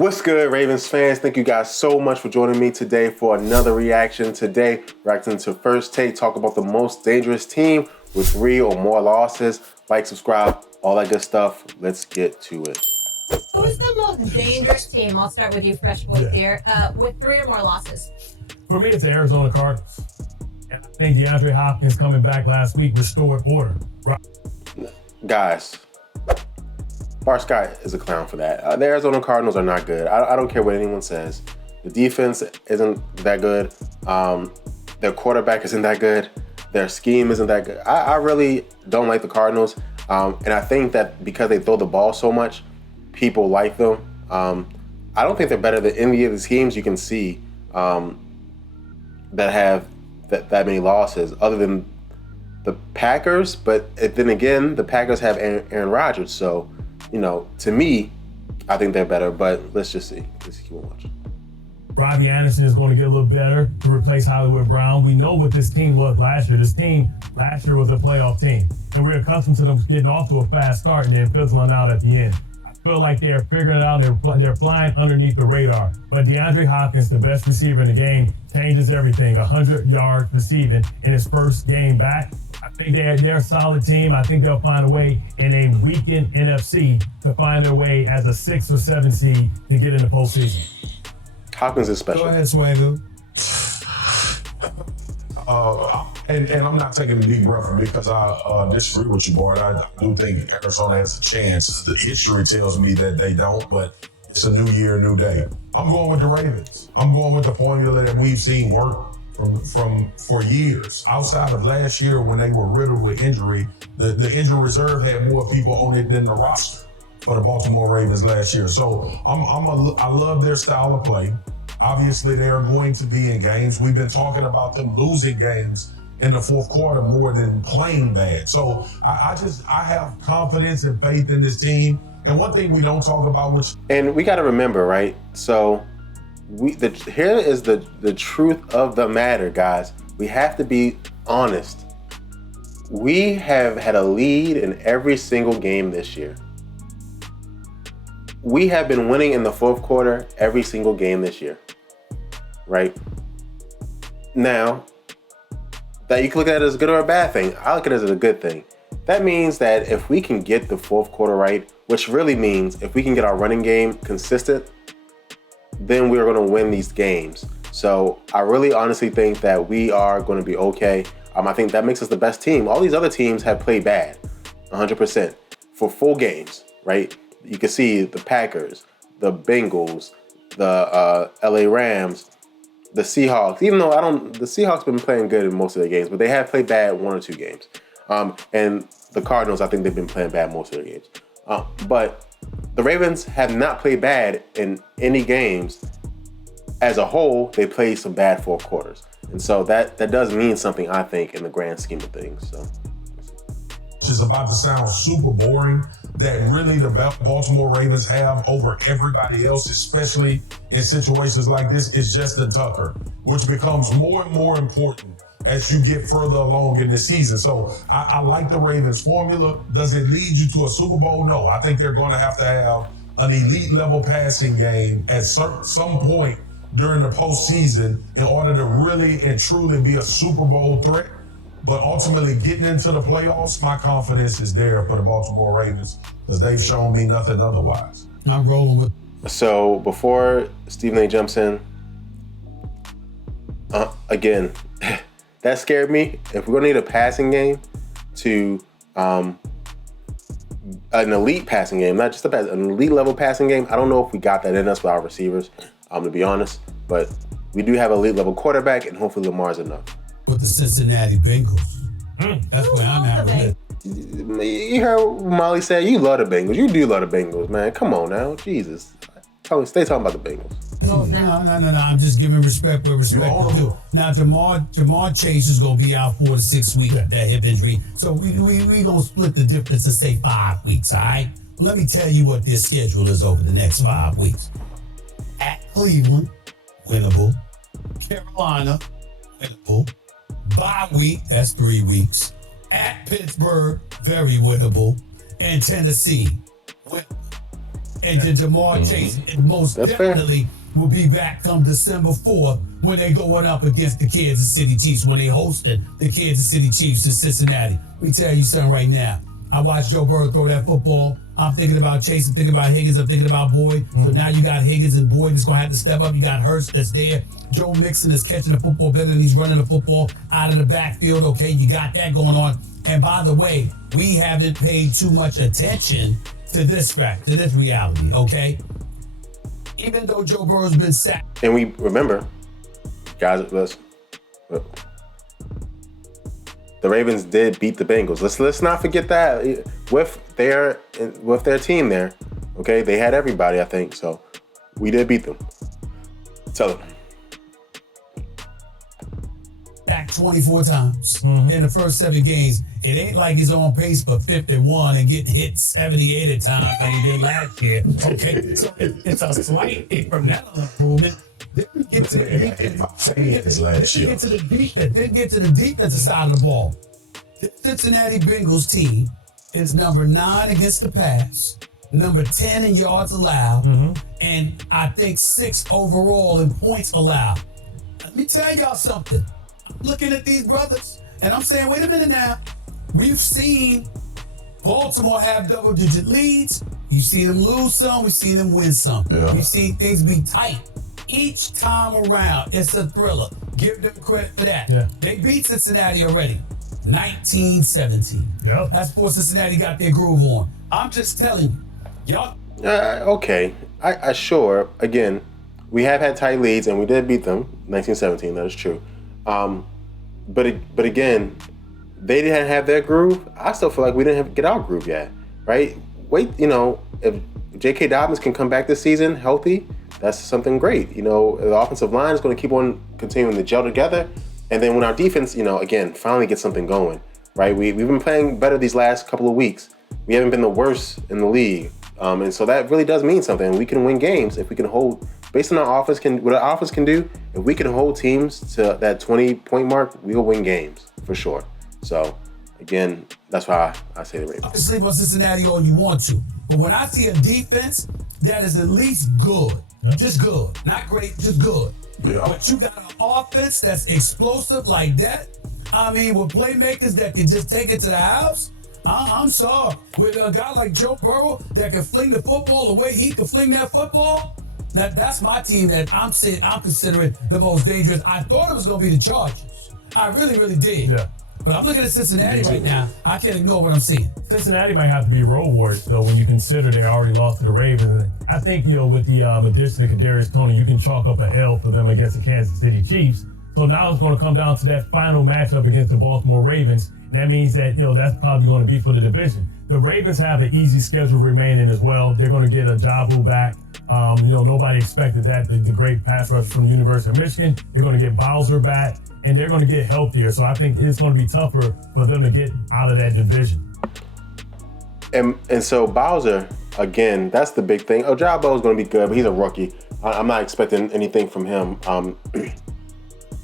What's good, Ravens fans? Thank you guys so much for joining me today for another reaction. Today, reacting to First Take, talk about the most dangerous team with 3 or more losses. Like, subscribe, all that good stuff. Let's get to it. Who's the most dangerous team? I'll start with you, Fresh Boys here, with 3 or more losses. For me, it's the Arizona Cardinals. And I think DeAndre Hopkins coming back last week restored order. Right. Guys, Bar Scott is a clown for that. The Arizona Cardinals are not good. I don't care what anyone says. The defense isn't that good. Their quarterback isn't that good. Their scheme isn't that good. I really don't like the Cardinals. And I think that because they throw the ball so much, people like them. I don't think they're better than any of the teams you can see that have that many losses, other than the Packers. But then again, the Packers have Aaron Rodgers, so to me, I think they're better. But let's just see. Let's keep on watching. Robbie Anderson is going to get a little better to replace Hollywood Brown. We know what this team was last year. This team last year was a playoff team, and we're accustomed to them getting off to a fast start and then fizzling out at the end. I feel like they're figuring it out. They're flying underneath the radar. But DeAndre Hopkins, the best receiver in the game, changes everything. 100 yards receiving in his first game back. I think they're a solid team. I think they'll find a way in a weakened NFC to find their way as a 6 or 7 seed to get in the postseason. Hopkins is special. Go ahead, Swaggo. And I'm not taking a deep breath because I disagree with you, Bart. I do think Arizona has a chance. The history tells me that they don't, but it's a new year, new day. I'm going with the Ravens. I'm going with the formula that we've seen work for years. Outside of last year when they were riddled with injury, the injury reserve had more people on it than the roster for the Baltimore Ravens last year. So I love their style of play. Obviously, they are going to be in games. We've been talking about them losing games in the fourth quarter more than playing bad. So I have confidence and faith in this team. And one thing we don't talk about, and we got to remember, right? So here is the truth of the matter, guys. We have to be honest. We have had a lead in every single game this year. We have been winning in the fourth quarter every single game this year, right? Now, that you can look at it as a good or a bad thing. I look at it as a good thing. That means that if we can get the fourth quarter right, which really means if we can get our running game consistent, then we're going to win these games. So I really honestly think that we are going to be okay. I think that makes us the best team. All these other teams have played bad, 100%, for full games, right? You can see the Packers, the Bengals, the LA Rams, the Seahawks. Even though the Seahawks been playing good in most of their games, but they have played bad 1 or 2 games. And the Cardinals, I think they've been playing bad most of their games. But the Ravens have not played bad in any games. As a whole, they played some bad fourth quarters. And so that does mean something, I think, in the grand scheme of things. So, which is about to sound super boring, that really the Baltimore Ravens have over everybody else, especially in situations like this, is Justin Tucker, which becomes more and more important as you get further along in the season. So I like the Ravens formula. Does it lead you to a Super Bowl? No. I think they're going to have an elite level passing game at some point during the postseason in order to really and truly be a Super Bowl threat. But ultimately, getting into the playoffs, my confidence is there for the Baltimore Ravens because they've shown me nothing otherwise. I'm rolling with. So before Stephen A. jumps in, again, that scared me. If we're going to need a passing game to an elite passing game, not just an elite level passing game, I don't know if we got that in us with our receivers, to be honest. But we do have an elite level quarterback, and hopefully Lamar's enough. With the Cincinnati Bengals. That's where I'm at with it. You heard what Molly said. You love the Bengals. You do love the Bengals, man. Come on now. Jesus. Stay talking about the Bengals. No. I'm just giving respect where respect is due. Now, Jamar Chase is going to be out 4 to 6 weeks with that hip injury. So we going to split the difference and say 5 weeks, all right? Let me tell you what their schedule is over the next 5 weeks. At Cleveland, winnable. Carolina, winnable. Bye week, that's 3 weeks. At Pittsburgh, very winnable. And Tennessee, winnable. And Jamar Chase most That's fair. definitely will be back come December 4th when they going up against the Kansas City Chiefs, when they hosted the Kansas City Chiefs in Cincinnati. Let me tell you something right now. I watched Joe Burrow throw that football. I'm thinking about Chase, I'm thinking about Higgins, I'm thinking about Boyd. So now you got Higgins and Boyd that's going to have to step up. You got Hurst that's there. Joe Mixon is catching the football better than he's running the football out of the backfield. Okay, you got that going on. And by the way, we haven't paid too much attention to this fact, to this reality, okay? Even though Joe Burrow's been sacked. And we remember, guys, the Ravens did beat the Bengals. Let's not forget that with their team there. Okay, they had everybody, I think. So we did beat them. Tell them. Sacked 24 times in the first 7 games. It ain't like he's on pace for 51 and get hit 78 at times like he did last year. Okay, so it's a slight incremental improvement. Then we get to the defensive side of the ball. The Cincinnati Bengals team is number 9 against the pass, number 10 in yards allowed, and I think 6 overall in points allowed. Let me tell y'all something. I'm looking at these brothers, and I'm saying, wait a minute now. We've seen Baltimore have double-digit leads. You've seen them lose some. We've seen them win some. Yeah. We've seen things be tight. Each time around, it's a thriller. Give them credit for that. Yeah. They beat Cincinnati already. 19-17. Yep. That's before Cincinnati got their groove on. I'm just telling you. Y'all. Okay. I sure. Again, we have had tight leads and we did beat them 19-17. That is true. But again, they didn't have their groove. I still feel like we didn't get our groove yet, right? Wait, if J.K. Dobbins can come back this season healthy, that's something great. The offensive line is going to keep on continuing to gel together. And then when our defense, again, finally gets something going, right? We've been playing better these last couple of weeks. We haven't been the worst in the league. And so that really does mean something. We can win games if we can hold, based on our offense, what our offense can do, if we can hold teams to that 20-point mark, we will win games for sure. So, again, that's why I say the Ravens. You can sleep on Cincinnati all you want to. But when I see a defense that is at least good, just good, not great, just good. Yeah. But you got an offense that's explosive like that. I mean, with playmakers that can just take it to the house. I'm sorry. With a guy like Joe Burrow that can fling the football the way he can fling that football, that's my team that I'm considering the most dangerous. I thought it was going to be the Chargers. I really, really did. Yeah. But I'm looking at Cincinnati right now. I can't ignore what I'm seeing. Cincinnati might have to be road warriors, though, when you consider they already lost to the Ravens. I think, with the addition of Kadarius Toney, you can chalk up an L for them against the Kansas City Chiefs. So now it's going to come down to that final matchup against the Baltimore Ravens. That means that, that's probably going to be for the division. The Ravens have an easy schedule remaining as well. They're going to get a Jabu back. Nobody expected that. The great pass rush from the University of Michigan. They're going to get Bowser back, and they're going to get healthier. So I think it's going to be tougher for them to get out of that division. And so Bowser, again, that's the big thing. Ojabo is going to be good, but he's a rookie. I'm not expecting anything from him.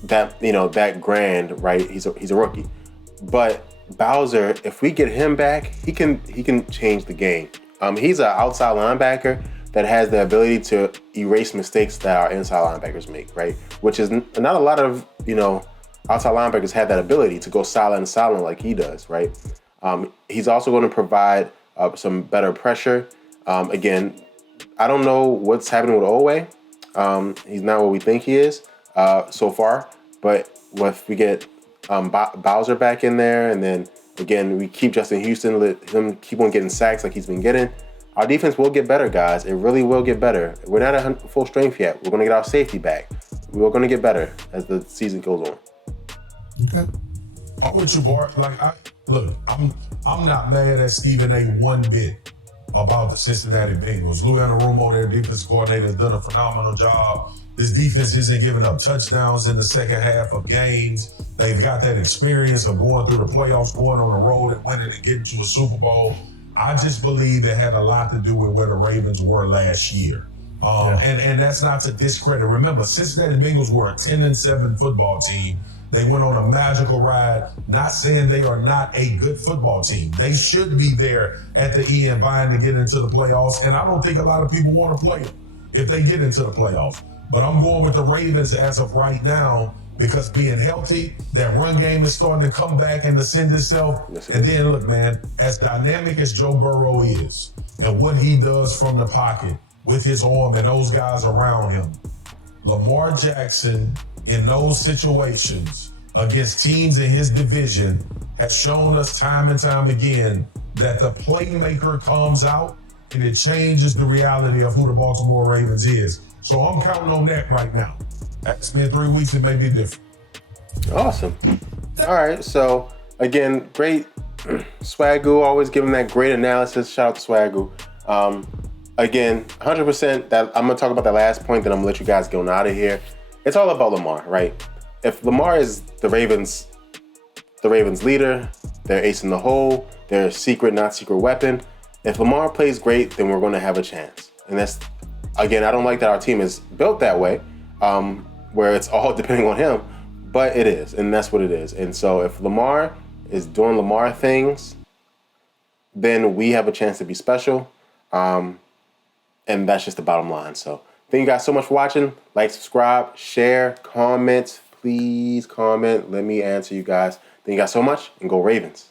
That grand, right? He's a rookie. But Bowser, if we get him back, he can change the game. He's an outside linebacker that has the ability to erase mistakes that our inside linebackers make, right? Which is not a lot of, outside linebackers have that ability to go silent like he does, right? He's also going to provide some better pressure. Again, I don't know what's happening with Owe. He's not what we think he is so far, but if we get Bowser back in there, and then again we keep Justin Houston, let him keep on getting sacks like he's been getting, our defense will get better, guys. It really will get better. We're not at full strength yet. We're going to get our safety back. We're going to get better as the season goes on. Okay. I'm with you, Bart. I'm not mad at Stephen A. one bit about the Cincinnati Bengals. Lou Anarumo, their defensive coordinator, has done a phenomenal job. This defense isn't giving up touchdowns in the second half of games. They've got that experience of going through the playoffs, going on the road and winning and getting to a Super Bowl. I just believe it had a lot to do with where the Ravens were last year. And that's not to discredit. Remember, Cincinnati Bengals were a 10-7 football team They went on a magical ride. Not saying they are not a good football team. They should be there at the end vying to get into the playoffs. And I don't think a lot of people want to play them if they get into the playoffs. But I'm going with the Ravens as of right now because being healthy, that run game is starting to come back and ascend itself. And then look, man, as dynamic as Joe Burrow is and what he does from the pocket with his arm and those guys around him, Lamar Jackson in those situations against teams in his division has shown us time and time again that the playmaker comes out and it changes the reality of who the Baltimore Ravens is. So I'm counting on that right now. Ask me in 3 weeks, it may be different. Awesome. All right. So again, great Swagoo, always giving that great analysis. Shout out to Swagoo. Again, 100% that I'm gonna talk about that last point, then I'm gonna let you guys go out of here. It's all about Lamar, right? If Lamar is the Ravens leader, their ace in the hole, their secret, not secret weapon. If Lamar plays great, then we're gonna have a chance. And that's, again, I don't like that our team is built that way, where it's all depending on him, but it is, and that's what it is. And so if Lamar is doing Lamar things, then we have a chance to be special. And that's just the bottom line. So thank you guys so much for watching. Like, subscribe, share, comment. Please comment. Let me answer you guys. Thank you guys so much, and go Ravens.